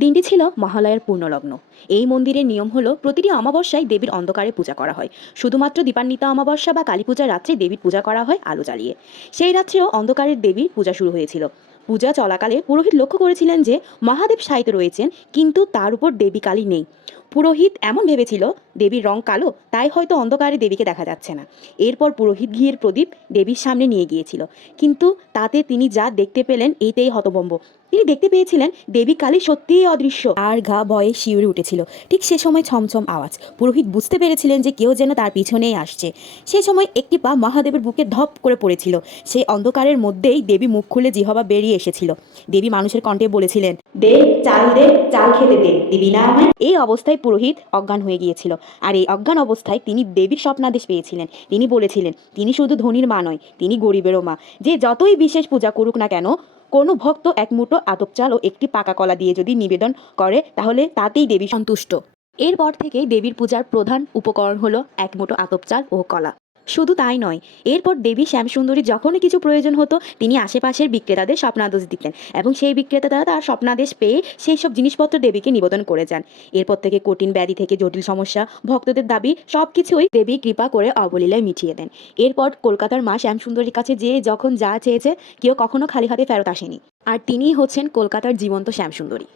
দিনটি ছিল মহালয়ার পূর্ণলগ্ন। এই মন্দিরের নিয়ম হলো প্রতিটি অমাবস্যায় দেবীর অন্ধকারে পূজা করা হয়। শুধুমাত্র দীপান্বিতা অমাবস্যা বা কালী পূজার রাত্রে দেবীর পূজা করা হয় আলো জ্বালিয়ে। সেই রাত্রেও অন্ধকারের দেবীর পূজা শুরু হয়েছিল। পূজা চলাকালে পুরোহিত লক্ষ্য করেছিলেন যে মহাদেব শায়িত রয়েছেন, কিন্তু তার উপর দেবী কালী নেই। পুরোহিত এমন ভেবেছিল দেবীর রং কালো, তাই হয়তো অন্ধকারে দেবীকে দেখা যাচ্ছে না। এরপর পুরোহিত ঘিয়ের প্রদীপ দেবীর সামনে নিয়ে গিয়েছিল, কিন্তু তাতে তিনি যা দেখতে পেলেন এতেই হতভম্ব। তিনি দেখতে পেয়েছিলেন দেবী কালী সত্যিই অদৃশ্য। আর গা ভয়ে শিউরে উঠেছিল। ঠিক সে সময় ছমছম আওয়াজ। পুরোহিত বুঝতে পেরেছিলেন যে কেউ যেন তার পিছনেই আসছে। সে সময় একটি পা মহাদেবের বুকে ধপ করে পড়েছিল। সেই অন্ধকারের মধ্যেই দেবী মুখ খুলে জিহবা বেরিয়ে এসেছিল। দেবী মানুষের কণ্ঠে বলেছিলেন, দে চাল, দে চাল খেতে দে, দিবি না আমায়? এই অবস্থায় পুরোহিত অজ্ঞান হয়ে গিয়েছিল। আর এই অজ্ঞান অবস্থায় তিনি দেবীর স্বপ্নাদেশ পেয়েছিলেন। তিনি বলেছিলেন তিনি শুধু ধনীর মা নয়, তিনি গরিবেরও মা। যে যতই বিশেষ পূজা করুক না কেন, কোনো ভক্ত এক মুঠো আতপ চাল ও একটি পাকা কলা দিয়ে যদি নিবেদন করে, তাহলে তাতেই দেবী সন্তুষ্ট। এরপর থেকেই দেবীর পূজার প্রধান উপকরণ হলো এক মুঠো আতপ চাল ও কলা। শুধু তাই নয়, এরপর দেবী শ্যামসুন্দরী যখনই কিছু প্রয়োজন হতো, তিনি আশেপাশের বিক্রেতাদের স্বপ্নাদেশ দিতেন এবং সেই বিক্রেতারা তার স্বপ্নাদেশ পেয়ে সেই সব জিনিসপত্র দেবীকে নিবেদন করে যান। এরপর থেকে কঠিন ব্যাধি থেকে জটিল সমস্যা, ভক্তদের দাবি সব কিছুই দেবী কৃপা করে অবলীলায় মিটিয়ে দেন। এরপর কলকাতার মা শ্যামসুন্দরীর কাছে যে যখন যা চেয়েছে, কেউ কখনো খালি হাতে ফেরত আসেনি। আর তিনিই হচ্ছেন কলকাতার জীবন্ত শ্যামসুন্দরী।